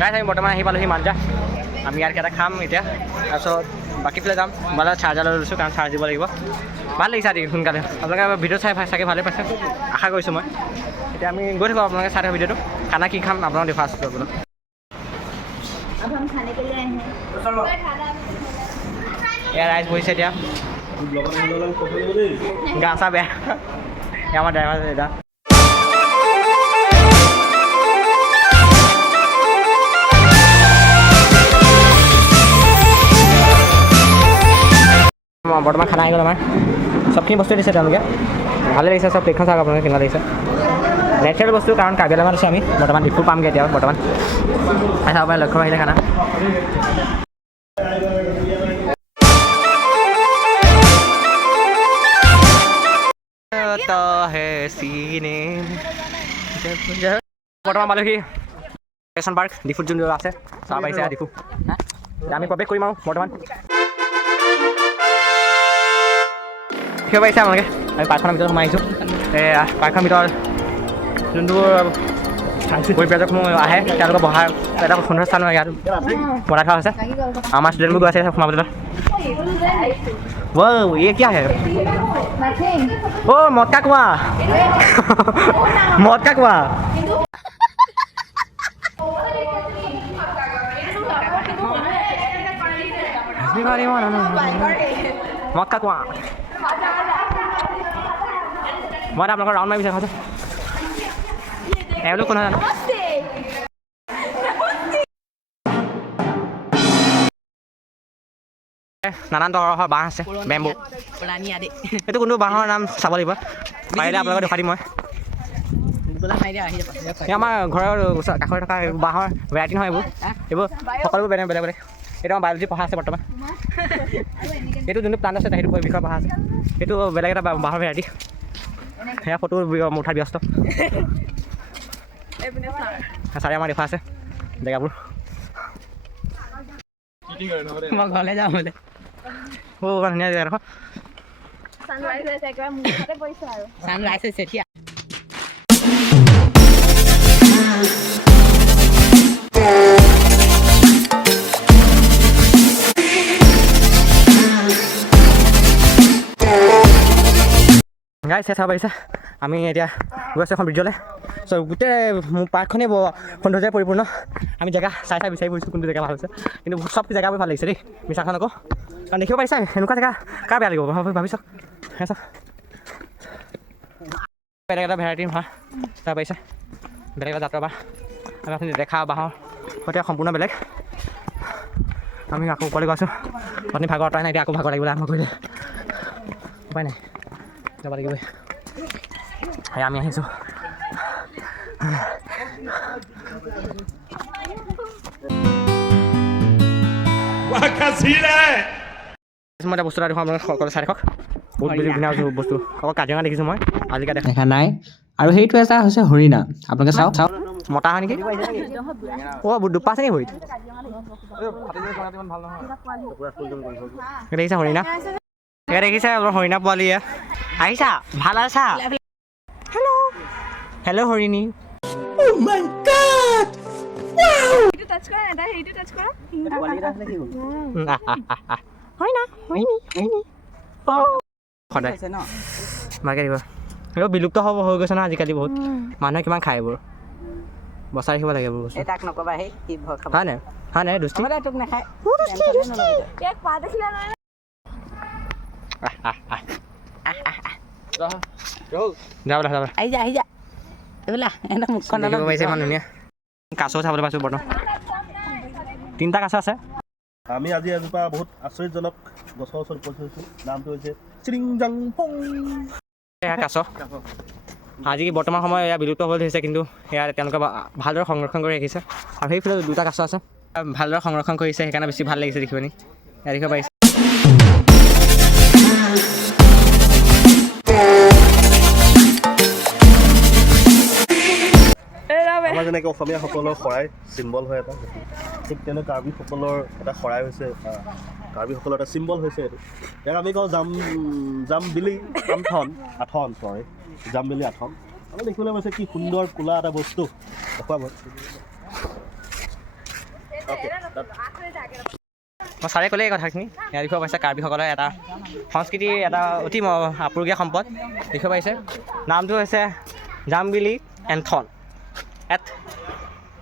গাইছ আমি বৰ্তমান আহি পালোহি মাঞ্জা আমি ইয়াত এটা খাম এতিয়া তাৰপিছত বাকীফালে যাম মোবাইলত চাৰ্জাৰ লৈ লৈছোঁ কাৰণ চাৰ্জ দিব লাগিব ভাল লাগিছে আজি সোনকালে আপোনালোকে ভিডিঅ' চাই চাগে ভালেই পাইছে আশা কৰিছোঁ মই এতিয়া আমি গৈ থাকোঁ আপোনালোকে চাই থাকক ভিডিঅ'টো খানা কি খাম আপোনালোক দেখুৱাই আছোঁ আপোনাক এয়া ৰাইজ বহিছে এতিয়া গা চা বেয়া আমাৰ ড্ৰাইভাৰ দাদা বৰ্তমান খানা আহি গ'ল আমাৰ চবখিনি বস্তু দিছে তেওঁলোকে ভালে লাগিছে চব প্লেটখন চাওক আপোনালোকে কেনেকুৱা লাগিছে নেচাৰেল বস্তু কাৰণ কাৰ্বি আংলঙত আছোঁ আমি বৰ্তমান ডিফু পামগৈ এতিয়া বৰ্তমান চাব পাৰে লক্ষ্য আহিলে খানা বৰ্তমান পালোহি ষ্টেচন পাৰ্ক ডিফুত যোনটো আছে চাব পাৰিছে ডিফু আমি প্ৰৱেশ কৰিম আৰু বৰ্তমান দেখিব পাৰিছে আপোনালোকে আমি পাৰ্কখনৰ ভিতৰত সোমাই আহিছোঁ পাৰ্কখনৰ ভিতৰত যোনবোৰ পৰিব্ৰাজকসমূহ আহে তেওঁলোকে বহাৰ এটা সুন্দৰ স্থান ইয়াত বনাই থোৱা হৈছে আমাৰ ষ্টুডেণ্টবোৰ গৈ আছে সোমাবলৈ ये क्या है ओ मौत का कुआं मौत का कुआं मौत का कुआं मैं आप लोग राउंड में भी देखा था लोग कौन है নানান ধৰণৰ বাঁহ আছে বেম্বু এইটো কোনটো বাঁহৰ নাম চাব লাগিব পাৰিলে আপোনালোকে দেখুৱাই দিম মই আমাৰ ঘৰৰ কাষত থকা বাঁহৰ ভেৰাইটি নহয় এইবোৰ সকলোবোৰ বেলেগ বেলেগ বেলেগ এইটো আমাৰ বায়'লজি পঢ়া আছে বৰ্তমান এইটো যোনটো প্লাণ্ট আছে সেইটো বিষয়ে পঢ়া আছে এইটো বেলেগ এটা বাঁহৰ ভেৰাইটি সেয়া ফটো উঠাত ব্যস্ত চাৰে আমাৰ দেখুওৱা আছে জেগাবোৰ মই ঘৰলৈ যাওঁ বোলে ধুনীয়া জেগা দেখোন ছানৰাইজ হৈছে এতিয়া গাইছ চাব পাৰিছে আমি এতিয়া গৈ আছোঁ এখন ব্ৰিজলৈ চ' গোটেই পাৰ্কখনেই সৌন্দৰ্যৰে পৰিপূৰ্ণ আমি জেগা চাই চাই বিচাৰি ফুৰিছোঁ কোনটো জেগা ভাল হৈছে কিন্তু চব জেগাবোৰ ভাল লাগিছে দেই মিছাখন আকৌ কাৰণ দেখিব পাৰিছা এনেকুৱা জেগা কাৰ বেয়া লাগিব ভাবি চাওক চাওক বেলেগ এটা ভেৰাইটি হয় চাব পাৰিছে বেলেগ এটা জাতৰ বাঁহ আমি আপুনি দেখা বাঁহৰ সৈতে সম্পূৰ্ণ বেলেগ আমি আকৌ ওপৰলৈ গৈ আছোঁ আপুনি ভাগৰ অঁতাই নাই এতিয়া আকৌ ভাগৰ লাগিবলৈ আৰম্ভ কৰিলে উপায় নাই যাব লাগিবই আমি আহিছোঁ মই এটা বস্তু এটা দেখোঁ আপোনালোকে সকলো চাই থাকক বহুত ধুনীয়া বস্তু আকৌ কাজিৰঙা দেখিছোঁ মই আজিকালি দেখা নাই আৰু সেইটো এটা হৈছে হৰিণা আপোনালোকে চাওক চাওক মতা হয় নেকি অঁ দুপা আছে নেকি ভৰিত দেখিছা হৰিণা দেখিছা হৰিণা পোৱালি আহিছা ভাল আছা হেল্ল' হেল্ল' হৰিণী সদায় মাকে দিব এইবোৰ বিলুপ্ত হ'ব হৈ গৈছে ন আজিকালি বহুত মানুহে কিমান খায় এইবোৰ বচাই ৰাখিব লাগে এইবোৰ বস্তু হয় নাই হয় নাই দুষ্টি কাছ চাবলৈ পাইছোঁ বৰ্তমান 3টা কাছ আছে আমি আজি এজোপা বহুত আচৰিতজনক গছৰ ওচৰত উপস্থিত হৈছোঁ নামটো হৈছে চিৰিংজাংপং কাছ আজি বৰ্তমান সময় এয়া বিলুপ্ত হ'বলৈ ধৰিছে কিন্তু সেয়া তেওঁলোকে ভালদৰে সংৰক্ষণ কৰি ৰাখিছে আৰু সেইফালে 2টা কাছ আছে ভালদৰে সংৰক্ষণ কৰিছে সেইকাৰণে বেছি ভাল লাগিছে দেখিবনি দেখিব পাৰিছে আমাৰ যেনেকৈ অসমীয়াসকলৰ শৰাই চিম্বল হয় এটা ঠিক তেনে কাৰ্বিসকলৰ এটা শৰাই হৈছে কাৰ্বিসকলৰ এটা চিম্বল হৈছে এইটো ইয়াক আমি কওঁ জাম বিলি আঠন জাম বিলি আঠন আমি দেখিবলৈ পাইছে কি সুন্দৰ কোলা এটা বস্তু দেখুৱাব মই ছাৰে ক'লে এই কথাখিনি ইয়াৰ বিষয়ে পাইছে কাৰ্বিসকলৰ এটা সংস্কৃতিৰ এটা অতি আপুৰুগীয়া সম্পদ দেখিব পাৰিছে নামটো হৈছে জামবিলি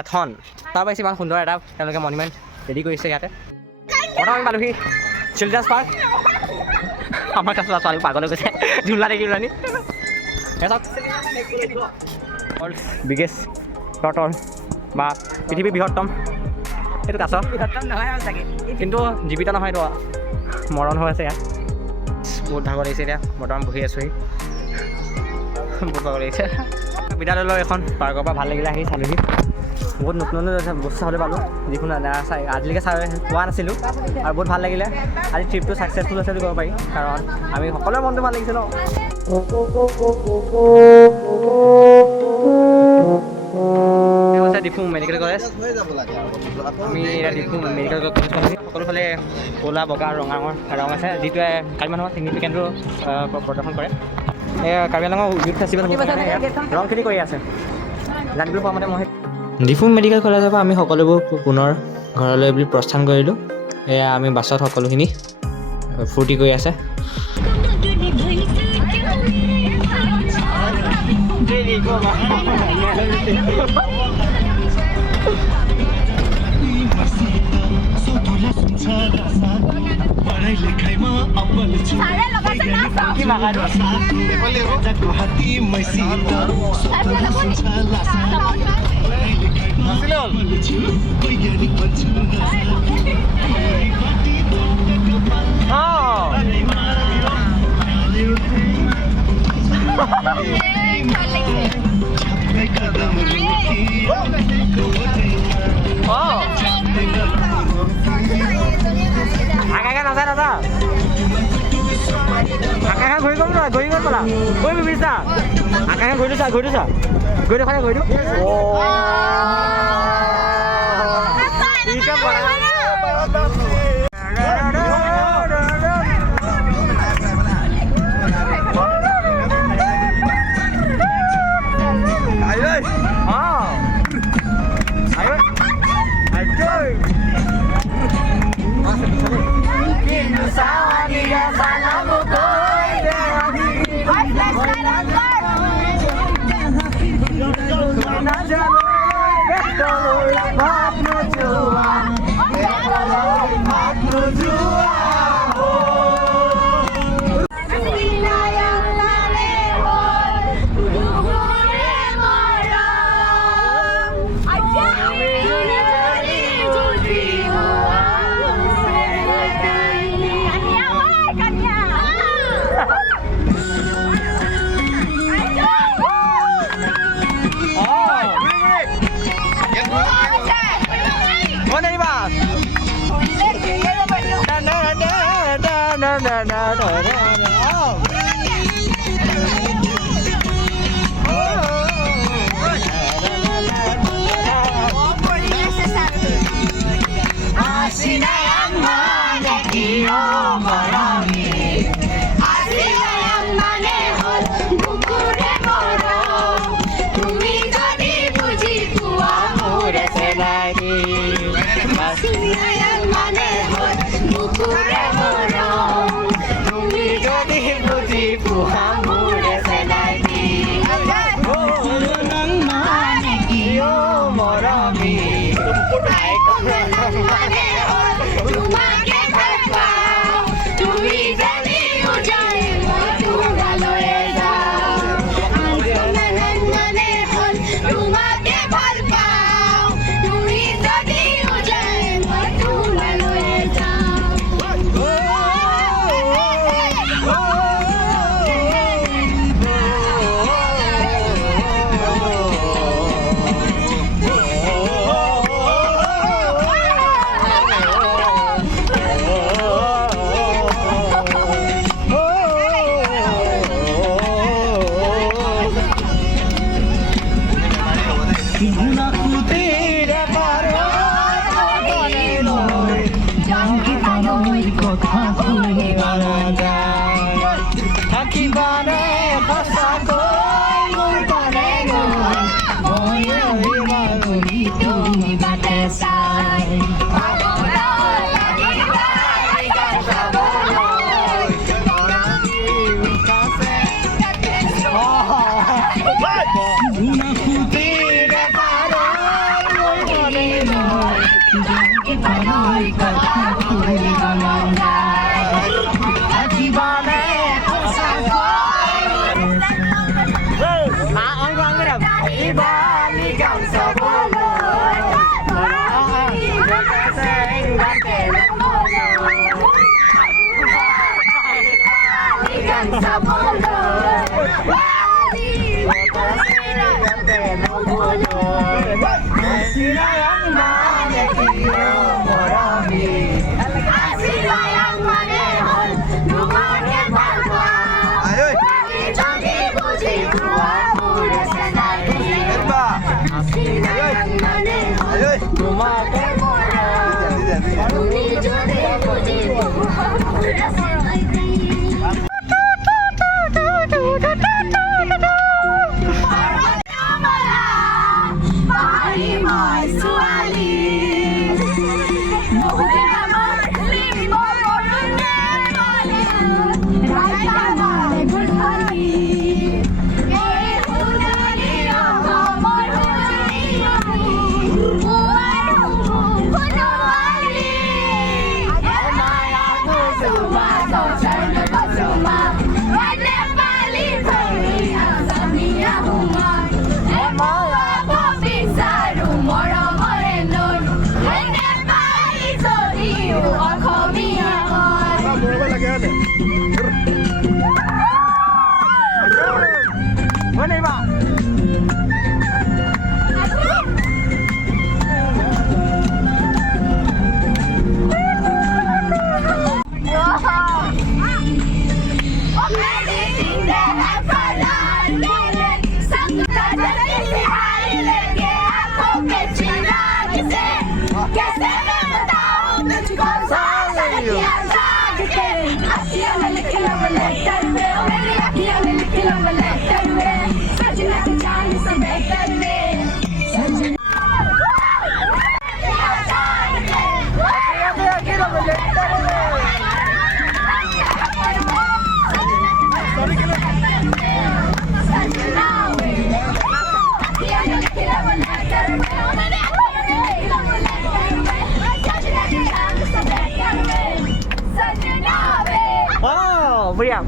এথন তাৰ পাইছে ইমান সুন্দৰ এটা তেওঁলোকে মনুমেণ্ট ৰেডি কৰিছে ইয়াতে বৰ্তমান আমি পালোহি চিলড্ৰেন্স পাৰ্ক আমাৰ ক্লাছৰ ছোৱালী পাগল হৈ গৈছে ঝুলা দেখি ওলানি বিগেষ্ট টৰ্টল বা পৃথিৱীৰ বৃহত্তম এইটো কাছ কিন্তু জীৱিত নহয় এইটো মৰণ হৈ আছে ইয়াত বহুত ভাগৰ লাগিছে এতিয়া বৰ্তমান বহি আছোঁহি বহুত ভাগৰ লাগিছে বিদ্যালয়ৰ এখন পাৰ্কৰ পৰা ভাল লাগিলে আহি চালোহি বহুত নতুন বস্তু চাবলৈ পালোঁ যিখন আজিলৈকে চাই পোৱা নাছিলোঁ আৰু বহুত ভাল লাগিলে আজি ট্ৰিপটো ছাকচেছফুল হৈছে বুলি ক'ব পাৰি কাৰণ আমি সকলোৰে মনটো ভাল লাগিছে ন ডিফু মেডিকেল কলেজ আমি এতিয়া ডিফু মেডিকেল কলেজ সকলোফালে ক'লা বগা ৰঙৰ ৰং আছে যিটোৱে কাৰ্বি মানুহৰ ছিগনিফিকেণ্টটো প্ৰদৰ্শন কৰে এই কাৰ্বি আংলঙৰ ইউথ ফেষ্টিভেল ৰংখিনি কৰি আছে জানিবলৈ পোৱা মতে মই ডিফু মেডিকেল কলেজৰ পৰা আমি সকলোবোৰ পুনৰ ঘৰলৈ বুলি প্ৰস্থান কৰিলোঁ এয়া আমি বাছত সকলোখিনি ফূৰ্তি কৰি আছে আকাশে ঘূৰি গ'ল নহয় ঘূৰি গ'ল বোলা কৈ বিবিছা আকাশে ঘূৰি দিছা ঘূৰি দিছা ঘূৰি দেখানে ঘূৰি দিওঁ থাকিবানে সঁচাকৈ মোৰ পাৰে बढ़िया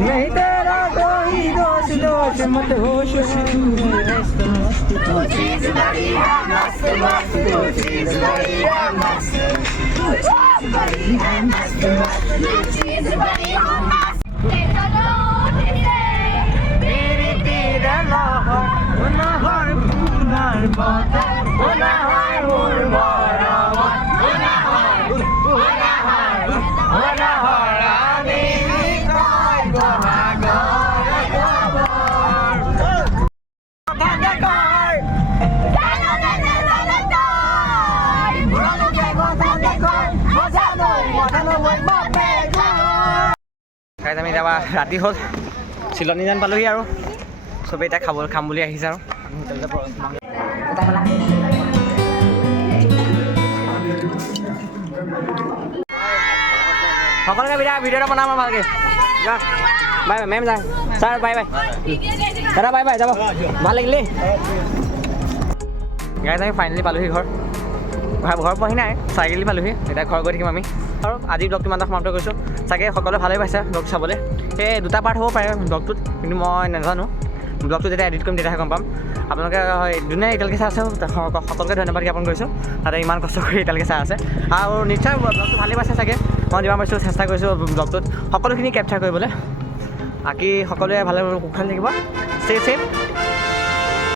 नहीं तेरा कोई दोष दोष मत होश আমি এতিয়া ৰাতি হ'ল চিলনী যেন পালোহি আৰু চবেই এতিয়া খাম বুলি আহিছে আৰু সকলোকে ভিডিঅ'টা বনাম আৰু ভালকৈ বাই বাই মেম যায় ছাৰ বাই বাই দাদা বাই বাই যাব ভাল লাগিলে গাইজ আমি ফাইনেলি পালোহি ঘৰ পোৱাহি নাই চাইকেলি পালোহি এতিয়া ঘৰ গৈ থাকিম আমি আৰু আজি ব্লগটো ইমান সমাপ্ত কৰিছোঁ চাগে সকলোৱে ভালেই পাইছে ব্লগটো চাবলৈ সেই দুটা পাৰ্ট হ'ব পাৰে ব্লগটোত কিন্তু মই নাজানো ব্লগটো যেতিয়া এডিট কৰিম তেতিয়াহে গম পাম আপোনালোকে যোনে এতিয়ালৈকে চাই আছে সকলোকে ধন্যবাদ জ্ঞাপন কৰিছোঁ তাতে ইমান কষ্ট কৰি এতিয়ালৈকে চাই আছে আৰু নিশ্চয় ব্লগটো ভালেই পাইছে চাগে মই যিমান পাইছোঁ চেষ্টা কৰিছোঁ ব্লগটোত সকলোখিনি কেপচাৰ কৰিবলৈ বাকী সকলোৱে ভালে কুশলে থাকিব ষ্টে ছেফ